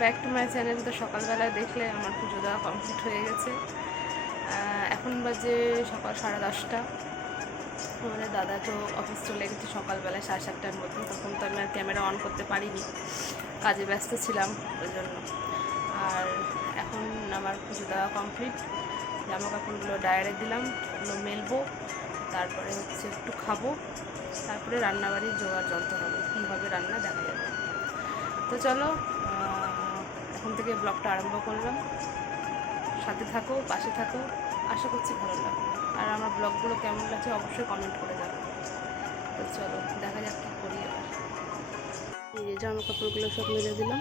Back to my channel. তো সকালবেলায় দেখলে আমার পুজো দেওয়া কমপ্লিট হয়ে গেছে। এখন বাজে সকাল 10:30। আমাদের দাদা তো অফিস চলে গেছে সকালবেলায় 7:30টার মধ্যে। তখন তো আমি আর ক্যামেরা অন করতে পারিনি, কাজে ব্যস্ত ছিলাম ওই জন্য। আর এখন আমার পুজো দেওয়া কমপ্লিট। জামা কাপড়গুলো ডায়ারে দিলাম, ওগুলো মেলবো, তারপরে হচ্ছে একটু খাবো, তারপরে রান্নাবাড়ির জোগাড় যন্ত্র হবে, কীভাবে রান্না দেখা যাবে। তো চলো এখন থেকে ব্লগটা আরম্ভ করলাম। সাথে থাকো, পাশে থাকো, আশা করছি ভালো লাগবে। আর আমার ব্লগগুলো কেমন লাগছে অবশ্যই কমেন্ট করে যাবে। তো চলো দেখা যাক কী করি। এবার এই যে জামা কাপড়গুলো সব মেলে দিলাম।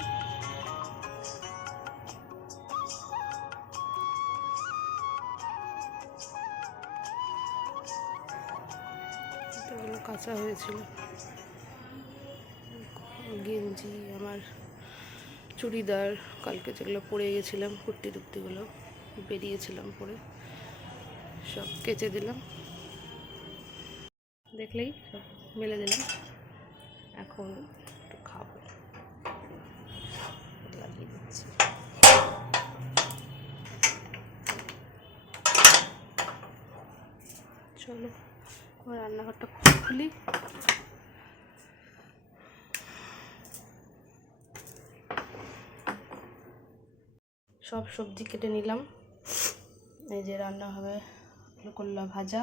এগুলো কাঁচা হয়েছিল, গেঞ্জি, আমার চুড়িদার, কালকে যেগুলো পরে গেছিলাম, কুর্তি টুর্তিগুলো বেরিয়েছিলাম পরে, সব কেচে দিলাম। দেখলেই সব মেলে দিলাম। এখন একটু খাবো, লাগিয়ে দিচ্ছি। চলো আমার রান্নাঘরটা খুলি। সব সবজি কেটে নিলাম। এই যে রান্না হবে আলু করলা ভাজা,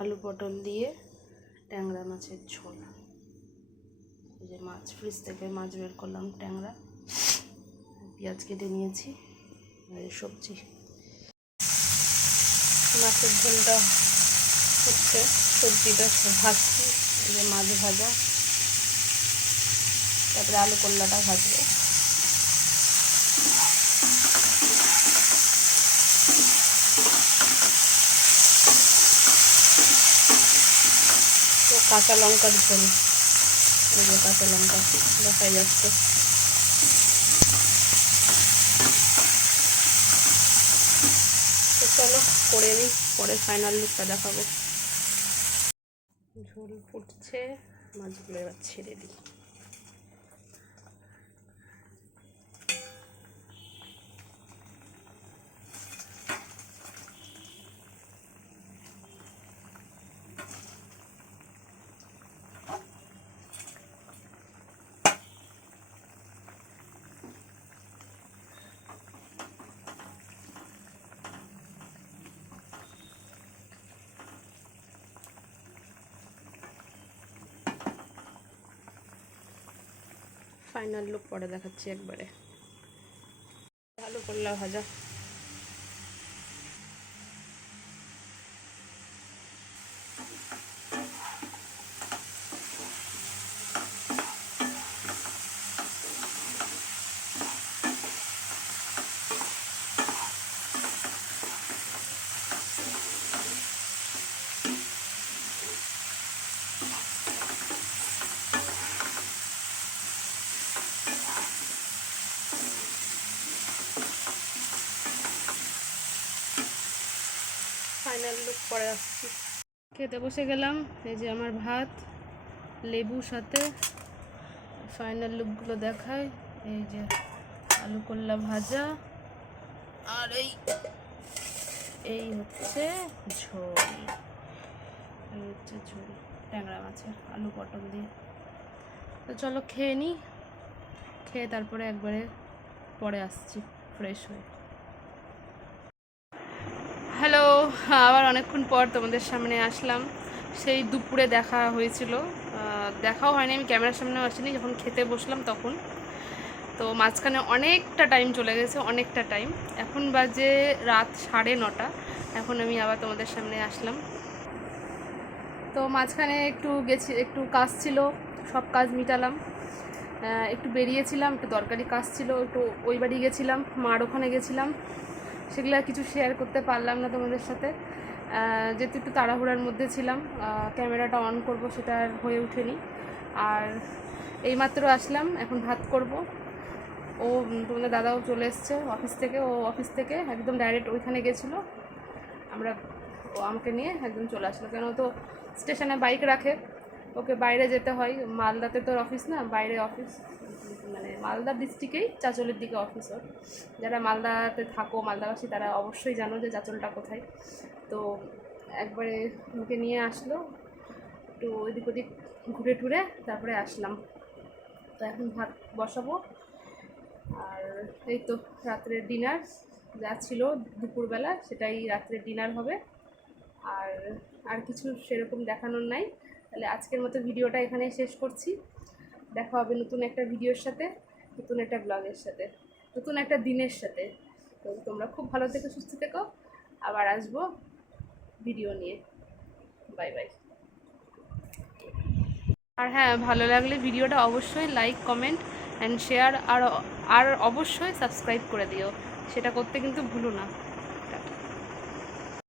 আলু পটল দিয়ে ট্যাংরা মাছের ঝোল। এই যে মাছ, ফ্রিজ থেকে মাছ বের করলাম, ট্যাংরা, পেঁয়াজ কেটে নিয়েছি। সবজি, মাছের ঝোলটা হচ্ছে, সবজিটা ভাজছি। এই যে মাছ ভাজা, তারপরে আলু করলাটা ভাজবো। তো কাঁচা লঙ্কার ঝোল, এই যে কাঁচা লঙ্কা দেখাই যাচ্ছে। তো চলো করে নিই, পরে ফাইনাল লুকটা দেখাবো। ঝোল ফুটছে, মাছগুলো এবার ছেড়ে দিই। ফাইনাল লুক পরে দেখাচ্ছি একবারে। আলু করলা ভাজা, ফাইনাল লুক পরে আসছি। খেতে বসে গেলাম। এই যে আমার ভাত, লেবুর সাথে। ফাইনাল লুকগুলো দেখায়। এই যে আলু করলা ভাজা, আর এই হচ্ছে ঝোল, এই হচ্ছে ঝোল ট্যাংরা মাছের আলু পটল দিয়ে। তো চলো খেয়ে নিই, খেয়ে তারপরে একবারে পরে আসছি ফ্রেশ হয়ে। হ্যালো, আবার অনেকক্ষণ পর তোমাদের সামনে আসলাম। সেই দুপুরে দেখা হয়েছিল, দেখাও হয়নি, আমি ক্যামেরার সামনেও আসিনি, যখন খেতে বসলাম তখন। তো মাঝখানে অনেকটা টাইম চলে গেছে, অনেকটা টাইম। এখন বাজে রাত 9:30। এখন আমি আবার তোমাদের সামনে আসলাম। তো মাঝখানে একটু কাজ ছিল, সব কাজ মিটালাম। একটু বেরিয়েছিলাম, একটু দরকারি কাজ ছিল, একটু ওই বাড়ি গেছিলাম, মার ওখানে গেছিলাম। সেগুলো কিছু শেয়ার করতে পারলাম না তোমাদের সাথে, যেহেতু একটু তাড়াহুড়ার মধ্যে ছিলাম। ক্যামেরাটা অন করব সেটা আর হয়ে ওঠেনি। আর এইমাত্র আসলাম, এখন ভাত করব। তোমাদের দাদাও চলে এসছে অফিস থেকে, ও অফিস থেকে একদম ডাইরেক্ট ওইখানে গেছিলো। ও আমাকে নিয়ে একদম চলে আসলো, কেন তো স্টেশনে বাইক রাখে, ওকে বাইরে যেতে হয়, মালদাতে তোর অফিস না, বাইরে অফিস, মানে মালদা ডিস্ট্রিক্টেই চাঁচলের দিকে অফিস ওর। যারা মালদাতে থাকো, মালদাবাসী, তারা অবশ্যই জানো যে চাঁচলটা কোথায়। তো একবারে ওকে নিয়ে আসলো, একটু ওইদিক ওদিক ঘুরে টুরে তারপরে আসলাম। তো এখন ভাত বসাবো, আর এই তো রাত্রের ডিনার যা ছিল দুপুরবেলা সেটাই রাত্রের ডিনার হবে। আর আর কিছু সেরকম দেখানোর নাই। তাহলে আজকের মতো ভিডিওটা এখানেই শেষ করছি। দেখা হবে নতুন একটা ভিডিওর সাথে, নতুন একটা ব্লগের সাথে, নতুন একটা দিনের সাথে। তো তোমরা খুব ভালো থেকো, সুস্থ থেকো, আবার আসবো ভিডিও নিয়ে। Bye bye. আর হ্যাঁ, ভালো লাগলে ভিডিওটা অবশ্যই লাইক, কমেন্ট অ্যান্ড শেয়ার, আর অবশ্যই সাবস্ক্রাইব করে দিও, সেটা করতে কিন্তু ভুলো না।